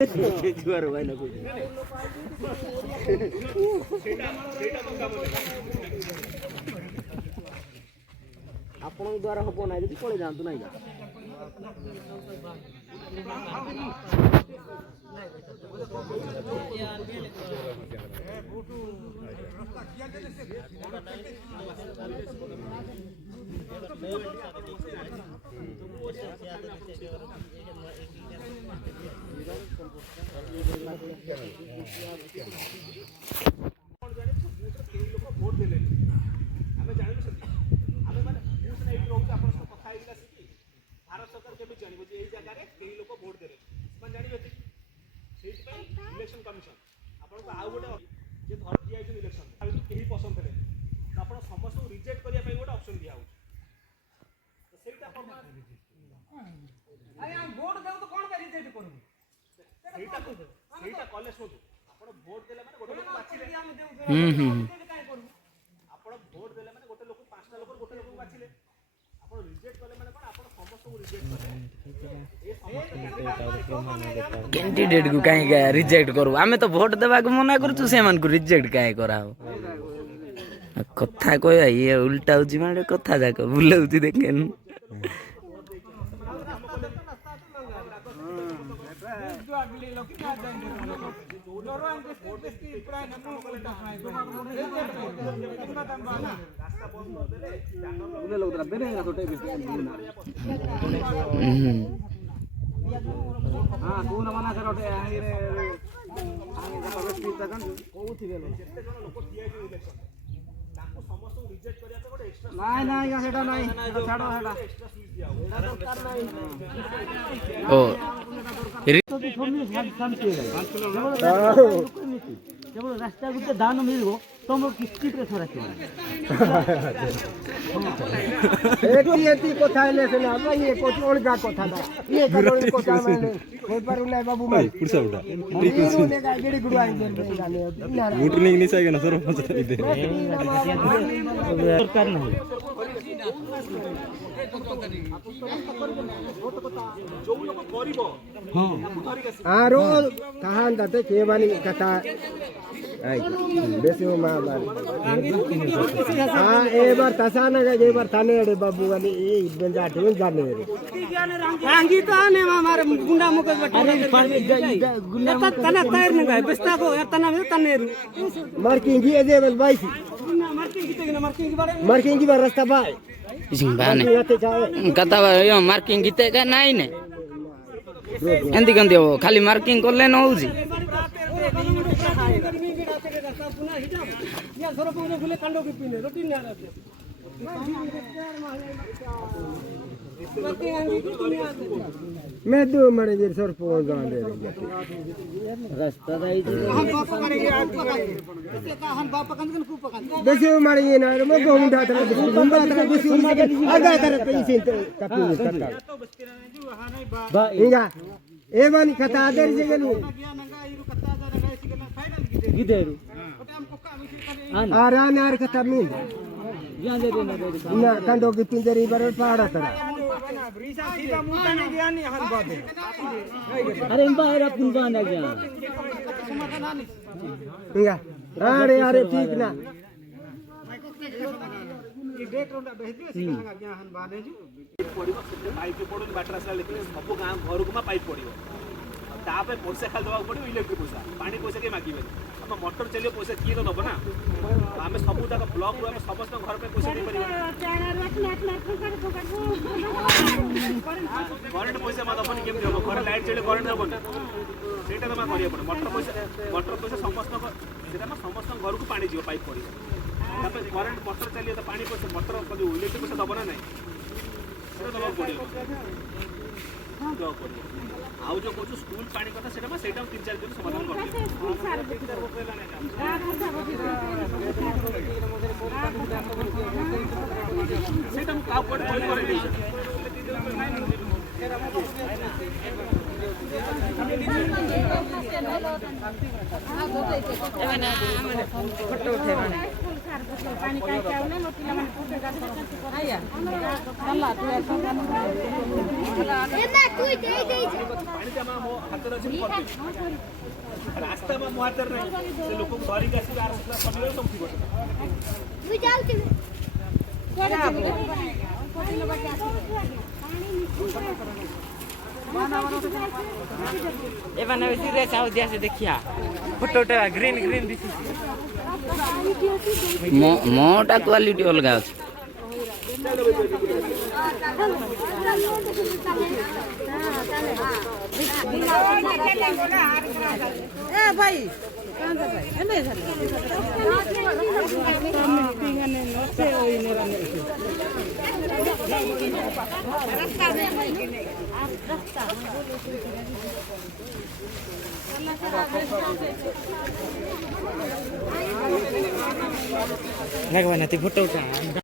ଆପଣ ଦ୍ୱାରା ହବ ନାହିଁ ଯଦି ପଳେଇ ଯାଆନ୍ତୁ ନାହିଁ भारत सरकार केमी जानिबो जे एई जगह रे केही लोक वोट देले मन जानिबे सेहि पई इलेक्शन कमिशन आपन को आउ गोटे जे धर दिया जे इलेक्शन आ केही पसंद थले तो आपन समस्त रिजेक्ट करिया पई गोटे ऑप्शन दिया हो तो सेटा अपन आय हम वोट देउ तो कोन पे रिजेक्ट करू सेटा कॉलेज हो आपन वोट देले माने गोटे लोक बाछिले हम देउ काई करू आपन वोट देले माने गोटे लोक पांचटा लोक गोटे लोक बाछिले आपन रिजेक्ट करले माने कोन आपन समस्त को रिजेक्ट करे कैंडिडेट को कहीं गया रिजेक्ट करू आमे तो वोट देबा को मना करू से मान को रिजेक्ट काहे कराओ कथा कोया ये उल्टा होची माने कथा जाको बुलाउती देखेन हां कोन मना कर ओटे आगे रे आगे का व्यक्ति तकन कोउथि गेलो जते जण लोक दिया जे इलेक्शन ताको समस्त रिजेक्ट करिया पे गोटे एक्स्ट्रा नाही नाही या सेटा नाही छाडो सेटा एक्स्ट्रा स्विच दिया हो एटा दरकार नाही ओ तो छोड़नी शांति केवल रास्ता गुटे दान मिलबो तुम किस्ती पे थरा के एती কথা হইলে से ना भाई ये कोच ओलगा কথা दा ये करोड़ কথা माने कोई पर उन्हें बाबू भाई पुरसा उठा ने का गेडी गुडू आई दे जाने वोटिंग नहीं चाहिए ना सर दे सरकार नहीं जो लोग करिवो हां आरो कहां दाते केवानी कथा आई बेसी मा हां ए बार तसाना का ए बार थाने रे बाबू वाली ए बंजाटे में जाने रे रांगी तो आने हमारे गुंडा मुके बटे गुंडा तना तैर न गए बस्ता को तना में तने मार्किंग ये जे भाई मार्किंग की बार रास्ता भाई इसिंग बाने कथा यो मार्किंग गीते का नाही ने एंदी कंदी हो खाली मार्किंग करले न होउजी या सर को फुले कांडो के पिने रोटी ना रहते मैं दो मरे जे सर पहुंच जाने रास्ता दाई हम बाप करेंगे हम बाप कंदन को पकड़ देसे मरे ये ना मैं गोंडा तरह गोंडा तरह देसे मरे आगा तरह पैसे कापी करता बा इंगा ए बानी कथा आदर जे गेलु गिदेरू आरान यार कथा मिल ना कंडो की पिंजरी बरल पहाड़ा तरह अरे बाहर अपन बाना गया इंगा अरे अरे ठीक ना डेट रोंडा भेज दे सिंगा गया हन बाने जु पड़िबो पाइप पड़ो बाटरा से लेके सब गां घर को पाइप पड़िबो तापे पैसा खाली देवा पड़ो इलेक्ट्रिक पैसा पानी पैसा के मागिबे हम मोटर चलियो पैसा की तो दबो ना हमें सब तक ब्लॉक रो हम समस्त घर पे पैसा दे परिबो करंट पैसा मा दबो केम देबो घर लाइट चले करंट दबो सेटा तो मा करिया पड़ो मोटर पैसा समस्त सेटा मा समस्त घर को पानी जीव पाइप पड़ी तापे करंट मोटर चलियो तो पानी पैसा मोटर कदी इलेक्ट्रिक पैसा दबो ना नहीं सेटा दबो पड़िबो हां दबो पड़िबो आउ जो कोच स्कूल पानी कथा सेटा मा सेटा 3-4 दिन समाधान कर सेटा हम का पड़ करे दै फोटो उठे माने पानी काई आउने म पिलाମାନେ पुटे गाडी आया चला तू ପାଣିଟା ମା ମୋ ହାତରେ ଅଛି ମୁଁ କରିଦେବି ରାସ୍ତା ମା ମୋ ହାତରେ ନାହିଁ ସେ ଲୋକଙ୍କୁ ଧରିକି ଆସିବେ ଆର ଶନିବାର ସବୁ ଥିବ एबार सिरियस आउ दिया से देखिया फोटो ग्रीन ग्रीन दिसी मोटा क्वालिटी अलगा अछि ए भाई कहाँ जा भाई एमे झाले पिंगने नसे ओइने राने रास्ता लगवा ना ती फोटो का